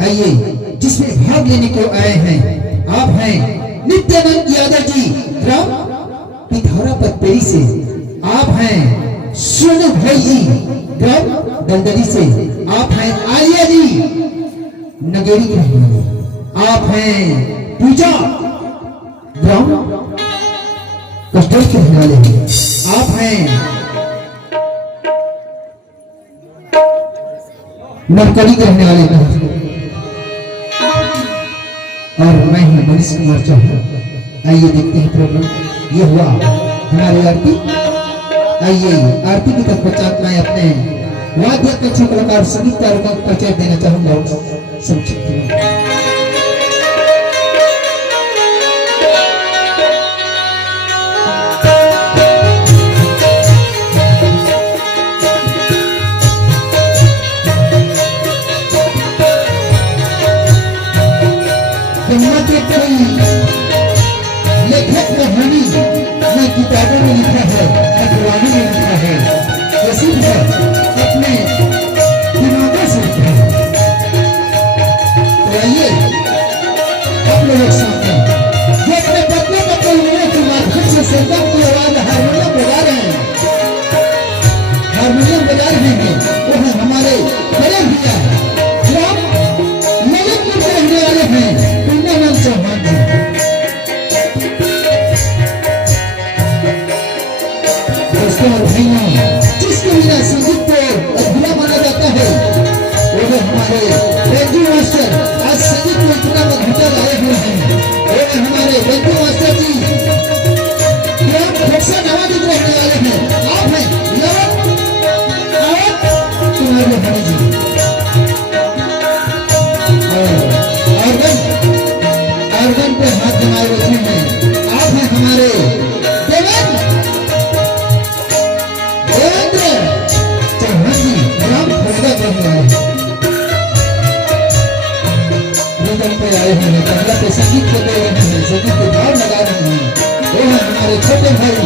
आइए जिसमें भाग लेने को आए हैं आप हैं नित्यानंद यादव जी ग्राम पिथौरा पतपेरी से। आप हैं सोनू भाई जी ग्राम दलदली से। आप हैं आलिया जी नगेरी के रहने वाले। आप हैं पूजा ग्राम कस्टोर के रहने वाले हैं। आप हैं नरकड़ी के रहने वाले हैं। और मैं हूं मनीष कुमार चौहान। आइए देखते हैं प्रोग्राम। ये हुआ हमारी आरती। आइए आरती की तत्पश्चात मैं अपने वाद्य कक्षा कलाकार संगीतकारों का परिचय देना चाहूंगा संक्षिप्त में। लेखक कहानी न किताबों में लिखा है न पुरानी में लिखा है, ये सिर्फ अपने दिमागों से लिखा है। तो आइए आप लोग एक साथ हैं जो अपने पत्नी को कलमियों के माध्यम से संगम की आवाज हारमोनियम बजा रहे हैं। हारमोनियम बजा रहे हैं वो है हमारे बड़े भैया ललितपुर के रहने वाले हैं पुण्यानंद चौहान जी। और भैया जिसके बिना संगीत को अधूरा माना जाता है वो है हमारे बेंजू मास्टर। आज संगीत को इतना मधुटा लाए हुए हैं वो है हमारे बेंजू मास्टर जी ग्राम खोखसा नवाजी रहने वाले हैं। आप हैं तुम्हारे हरी जी। ऑर्गन पे हाथ जमाए बैठे हैं। आप हैं हमारे देवेंद्र चौहान जी ग्राम फरीदा रहने वाले हैं। पे आए हुए हैं तबला पे संगीत को दे रहे हैं, संगीत के भाव लगा रहे हैं। वो है हमारे छोटे भाई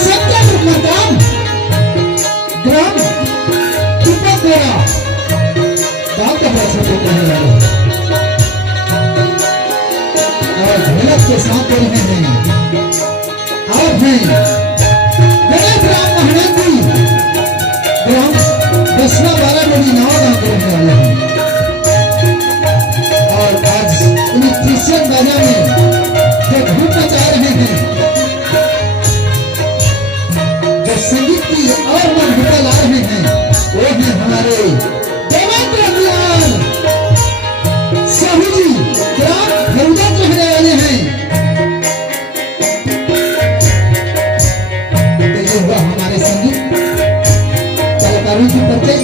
सत्यम मकान ग्राम टिपकोरा गांव का छोटे कहने वाले और झलक के साथ रहे हैं। आप हैं गणेश राम महानंदी ग्राम दसना 12 बड़ी नवा गांव के रहने वाले हैं। और आज इलेक्ट्रीशियन बाजा में जो धूम मचा रहे हैं, जो संगीत की और मधुरता ला रहे हैं वो है हमारे देवेंद्र लाल साहू जी ग्राम फरीदा के रहने वाले हैं। ये हुआ हमारे संगीत कलाकारों की परिचय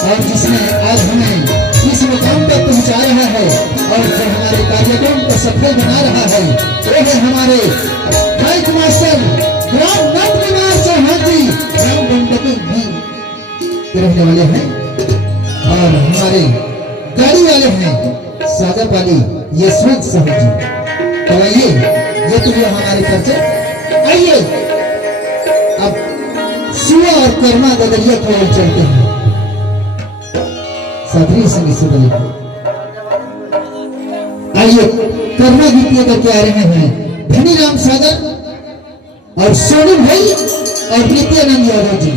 और जिसने आज हमें इस मुकाम तक पहुंचा रहा है और जो हमारे कार्यक्रम को सफल बना रहा है वो है हमारे माइक मास्टर ग्राम नंदकुमार चौहान जी ग्राम गंडकी के रहने वाले हैं। और हमारे गाड़ी वाले हैं सागर वाली यशवंत साहू जी। तो आइए ये तो हुआ हमारे परिचय। आइए अब शिवा और कर्मा ददरिया की ओर चलते हैं। साथी संगीत से बने आइए कर्मा गीत लेकर के आ रहे हैं धनी राम सागर और सोनू भाई और नित्यानंद यादव जी।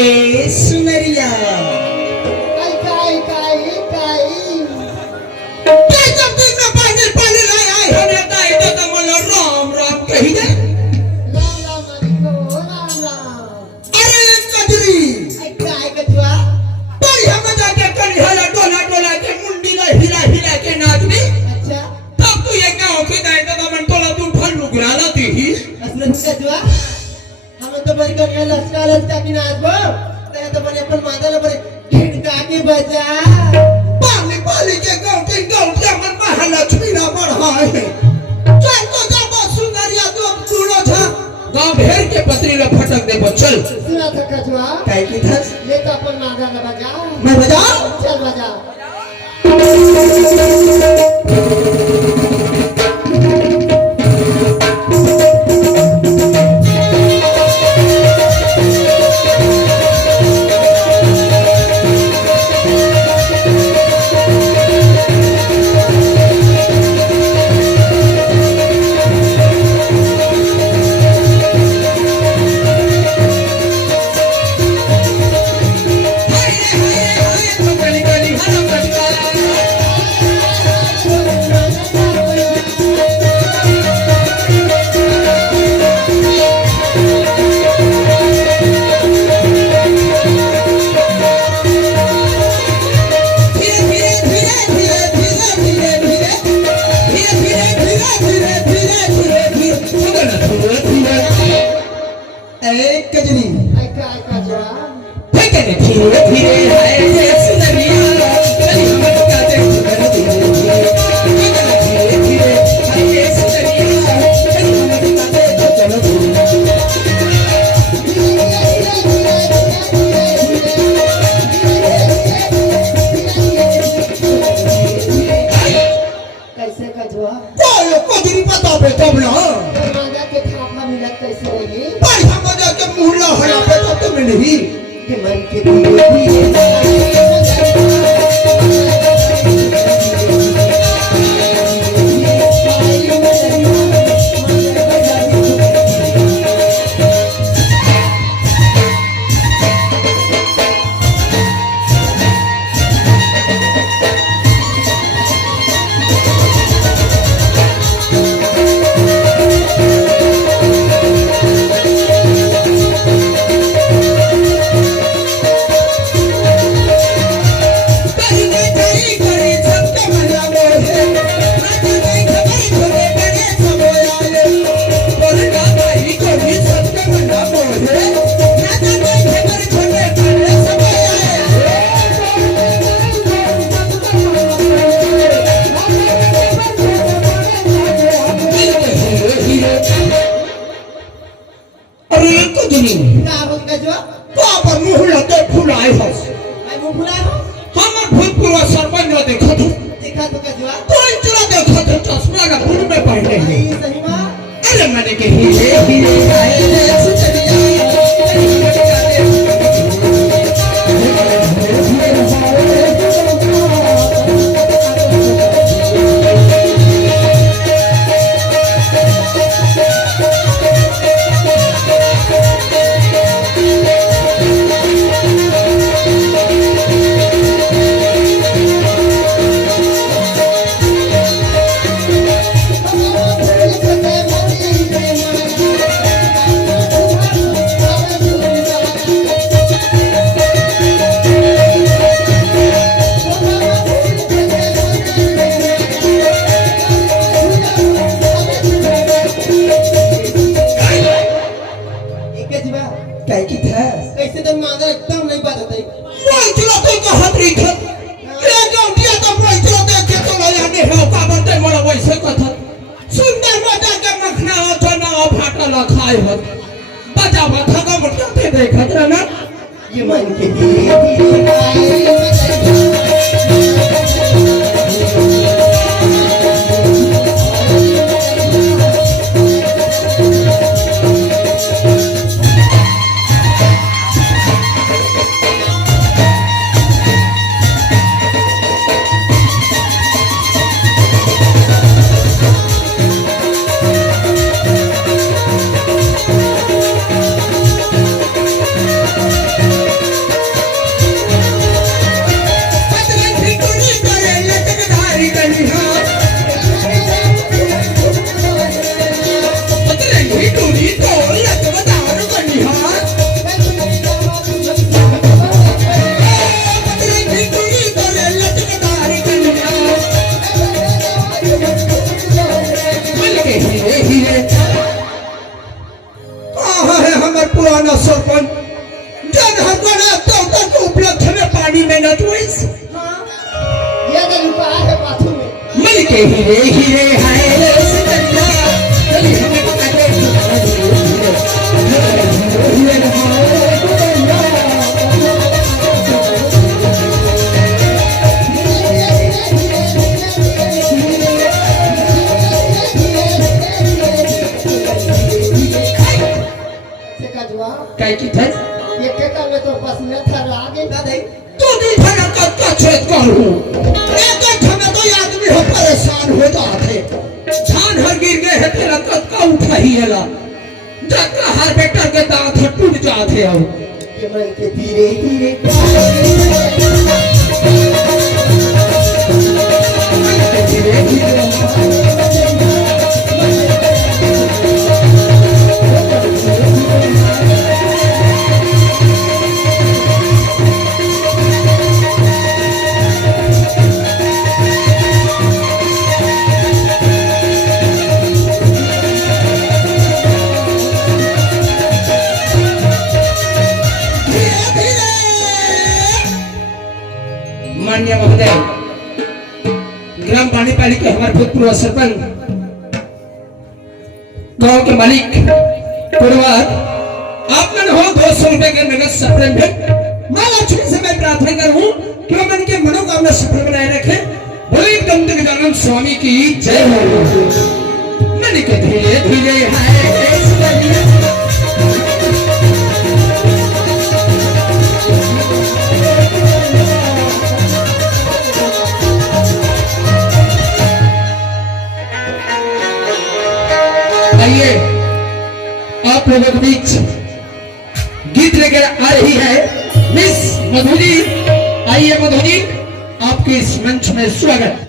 ए सुनरिया काय काय जब दिन में पानी पानी लाए आए हने ताई तो मन राम राम कही दे अरे कजरी काय कछुआ पर हम जाके करी हला टोला टोला के मुंडी ना हिला हिला के नाच भी अच्छा तब तू ये गांव के दाई तो मन टोला तू फल लुगरा ला ती ही असलं कछुआ हम तो बरी कर लस्का की नाचबो ते तो बने अपन मादल बरे ढिंका के बजा पाली पाली के गांव के मन महालक्ष्मी ना बढ़ा है चल तो जा बस सुंदरिया तो तूनो था गांव भेड़ के पतरी में फटक दे चल सुना था कछुआ काय की था ले तो अपन मादल बजा मैं बजाऊं चल बजा ये मन के धीरे धीरे जन हमारा देवता के उपलक्ष्य में पानी में न चुइस ये तो रुपया है बाथरूम में। मिल के हीरे हीरे हाय रे सिकंदरा चली हमें पता दे काय की थे ये के का में तो बस में था आगे ना दे तू दी थाना का छेद करू एक हमें तो आदमी हो परेशान हो जाते जान हर गिर गए है तेरा कद का उठा ही हैला जब हर बेटा के दांत टूट जाते हो ये मैं के धीरे धीरे धीरे धीरे माननीय महोदय ग्राम पानीपाली के हमारे भूतपूर्व सरपंच गांव के मालिक परिवार आप मन हो 200 रुपए के नगद सप्रेम भेंट मां लक्ष्मी से मैं प्रार्थना करूं कि वो मन के मनोकामना सफल बनाए रखे बोले एकदम दिग्गजानंद स्वामी की जय हो मन के धीरे धीरे हाय आइए आप लोगों के बीच गीत लेकर आ रही है मिस मधु जी। आइए मधु जी आपके इस मंच में स्वागत।